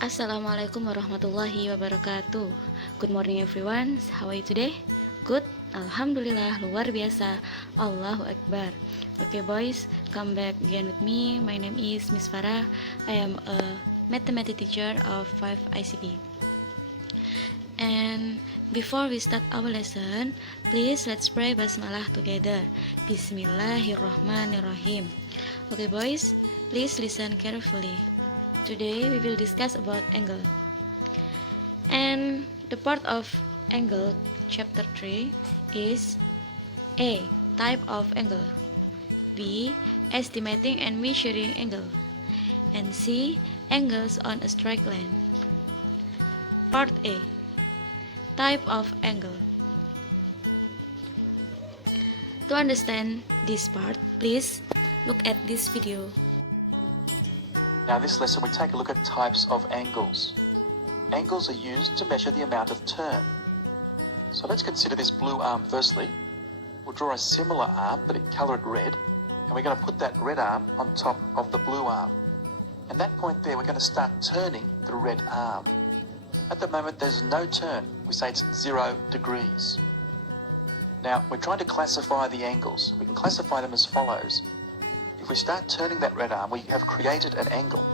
Assalamualaikum warahmatullahi wabarakatuh. Good morning everyone. How are you today? Good. Alhamdulillah, luar biasa. Allahu Akbar. Okay boys, come back again with me. My name is Miss Farah. I am a mathematics teacher of 5 ICP. And before we start our lesson, please let's pray basmalah together. Bismillahirrahmanirrahim. Okay boys, please listen carefully. Today we will discuss about angle. And the part of angle chapter 3 is A. Type of angle, B. Estimating and measuring angle, and C. Angles on a straight line. Part A. Type of angle. To understand this part, please look at this video. Now in this lesson we take a look at types of angles. Angles are used to measure the amount of turn. So let's consider this blue arm firstly. We'll draw a similar arm but colour it red, and we're going to put that red arm on top of the blue arm. And that point there we're going to start turning the red arm. At the moment there's no turn. We say it's 0 degrees. Now we're trying to classify the angles. We can classify them as follows. If we start turning that red arm, we have created an angle.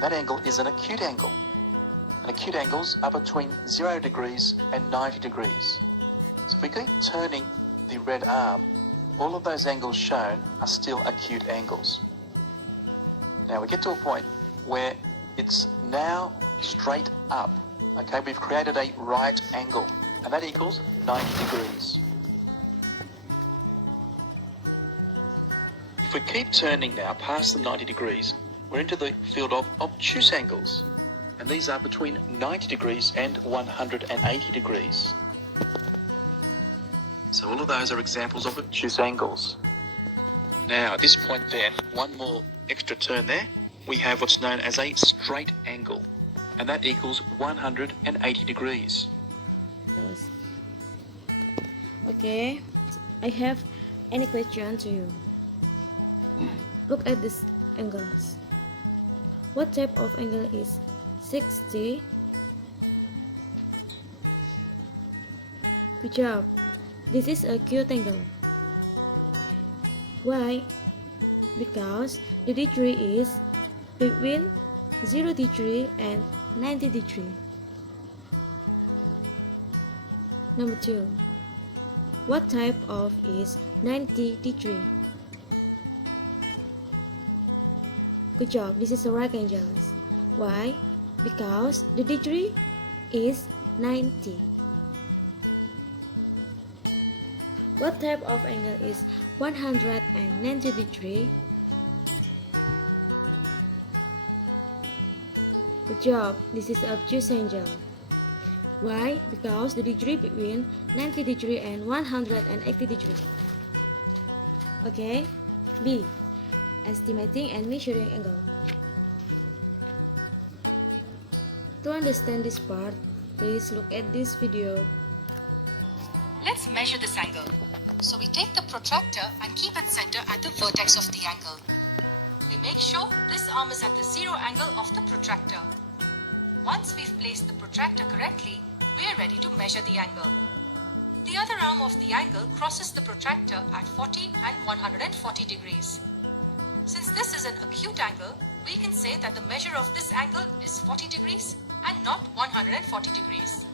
That angle is an acute angle. And acute angles are between 0 degrees and 90 degrees. So if we keep turning the red arm, all of those angles shown are still acute angles. Now we get to a point where it's now straight up. Okay, we've created a right angle, and that equals 90 degrees. If we keep turning now past the 90 degrees, we're into the field of obtuse angles. And these are between 90 degrees and 180 degrees. So all of those are examples of obtuse angles. Now at this point then, one more extra turn there, we have what's known as a straight angle. And that equals 180 degrees. Okay, I have any question to you. Look at these angles. What type of angle is 60? Good job. This is a acute angle. Why? Because the degree is between 0 degree and 90 degree. Number 2. What type of is 90 degree? Good job, this is a right angle. Why? Because the degree is 90. What type of angle is 190 degree? Good job, this is an obtuse angle. Why? Because the degree between 90 degree and 180 degree. Okay, B. Estimating and measuring angle. To understand this part, please look at this video. Let's measure this angle. So we take the protractor and keep it center at the vertex of the angle. We make sure this arm is at the 0 angle of the protractor. Once we've placed the protractor correctly, we are ready to measure the angle. The other arm of the angle crosses the protractor at 40 and 140 degrees. Since this is an acute angle, we can say that the measure of this angle is 40 degrees and not 140 degrees.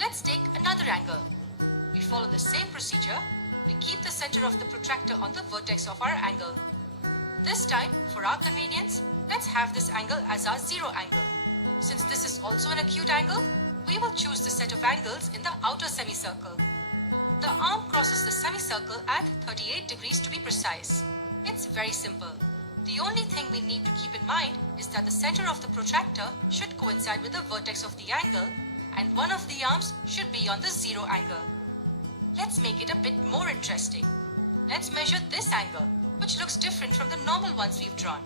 Let's take another angle. We follow the same procedure. We keep the center of the protractor on the vertex of our angle. This time, for our convenience, let's have this angle as our 0 angle. Since this is also an acute angle, we will choose the set of angles in the outer semicircle. The arm crosses the semicircle at 38 degrees to be precise. It's very simple. The only thing we need to keep in mind is that the center of the protractor should coincide with the vertex of the angle, and one of the arms should be on the 0 angle. Let's make it a bit more interesting. Let's measure this angle, which looks different from the normal ones we've drawn.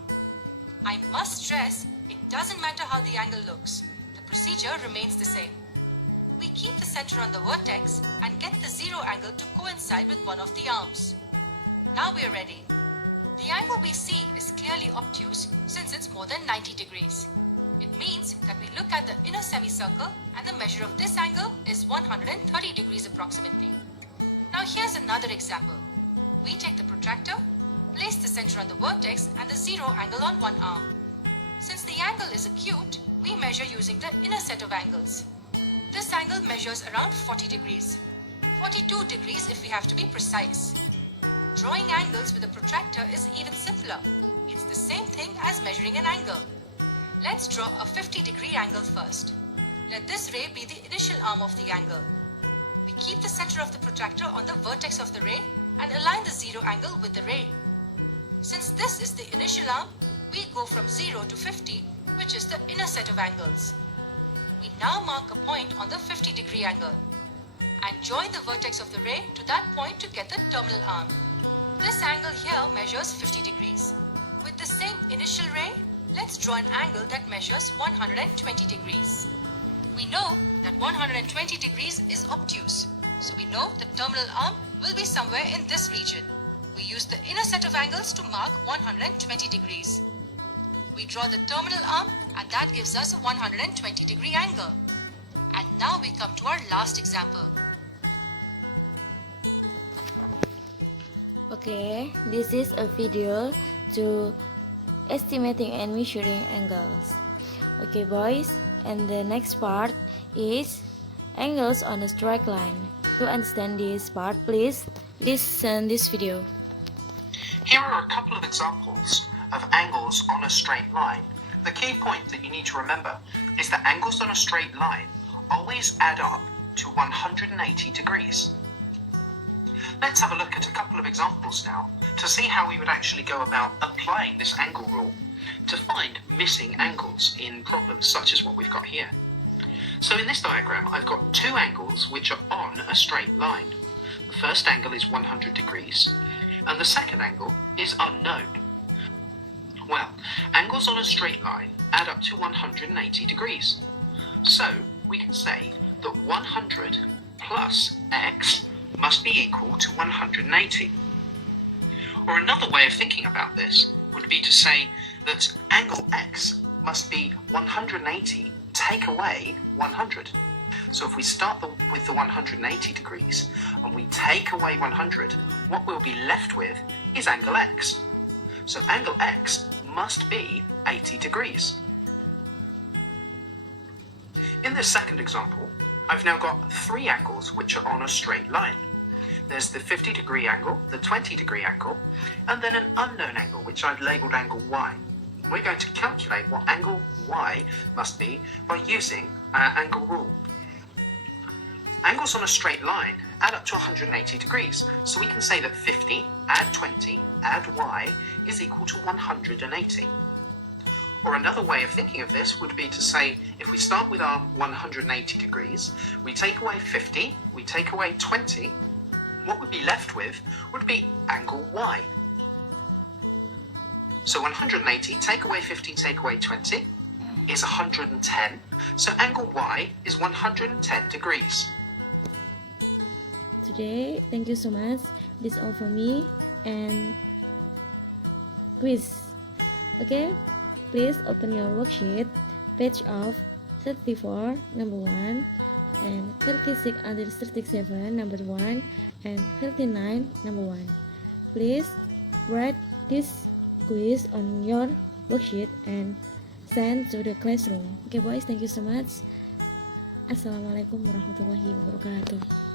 I must stress, it doesn't matter how the angle looks. The procedure remains the same. We keep the center on the vertex and get the 0 angle to coincide with one of the arms. Now we are ready. The angle we see is clearly obtuse since it's more than 190 degrees. It means that we look at the inner semicircle and the measure of this angle is 130 degrees approximately. Now here's another example. We take the protractor, place the center on the vertex and the zero angle on one arm. Since the angle is acute, we measure using the inner set of angles. This angle measures around 40 degrees. 42 degrees if we have to be precise. Drawing angles with a protractor is even simpler. It's the same thing as measuring an angle. Let's draw a 50-degree angle first. Let this ray be the initial arm of the angle. We keep the center of the protractor on the vertex of the ray and align the zero angle with the ray. Since this is the initial arm, we go from 0 to 50, which is the inner set of angles. We now mark a point on the 50-degree angle and join the vertex of the ray to that point to get the terminal arm. This angle here measures 50 degrees. With the same initial ray, let's draw an angle that measures 120 degrees. We know that 120 degrees is obtuse, so we know the terminal arm will be somewhere in this region. We use the inner set of angles to mark 120 degrees. We draw the terminal arm and that gives us a 120-degree angle. And now we come to our last example. Okay, this is a video to estimating and measuring angles. Okay boys, and the next part is angles on a straight line. To understand this part, please listen this video. Here are a couple of examples of angles on a straight line. The key point that you need to remember is that angles on a straight line always add up to 180 degrees. Let's have a look at a couple of examples now to see how we would actually go about applying this angle rule to find missing angles in problems such as what we've got here. So in this diagram, I've got two angles which are on a straight line. The first angle is 100 degrees, and the second angle is unknown. Well, angles on a straight line add up to 180 degrees. So we can say that 100 plus x must be equal to 180. Or another way of thinking about this would be to say that angle x must be 180 take away 100. So if we start with the 180 degrees and we take away 100, what we'll be left with is angle x. So angle x must be 80 degrees. In this second example, I've now got three angles which are on a straight line. There's the 50-degree angle, the 20-degree angle, and then an unknown angle which I've labelled angle y. We're going to calculate what angle y must be by using our angle rule. Angles on a straight line add up to 180 degrees, so we can say that 50 add 20 add y is equal to 180. Or another way of thinking of this would be to say, if we start with our 180 degrees, we take away 50, we take away 20, what we'd be left with would be angle y. So 180, take away 50, take away 20, is 110. So angle y is 110 degrees. Today, thank you so much. This all for me and quiz. Okay, please open your worksheet, page of 34, number 1, and 36 until 37, number 1, and 39, number 1. Please write this quiz on your worksheet and send to the classroom. Okay boys, thank you so much. Assalamualaikum warahmatullahi wabarakatuh.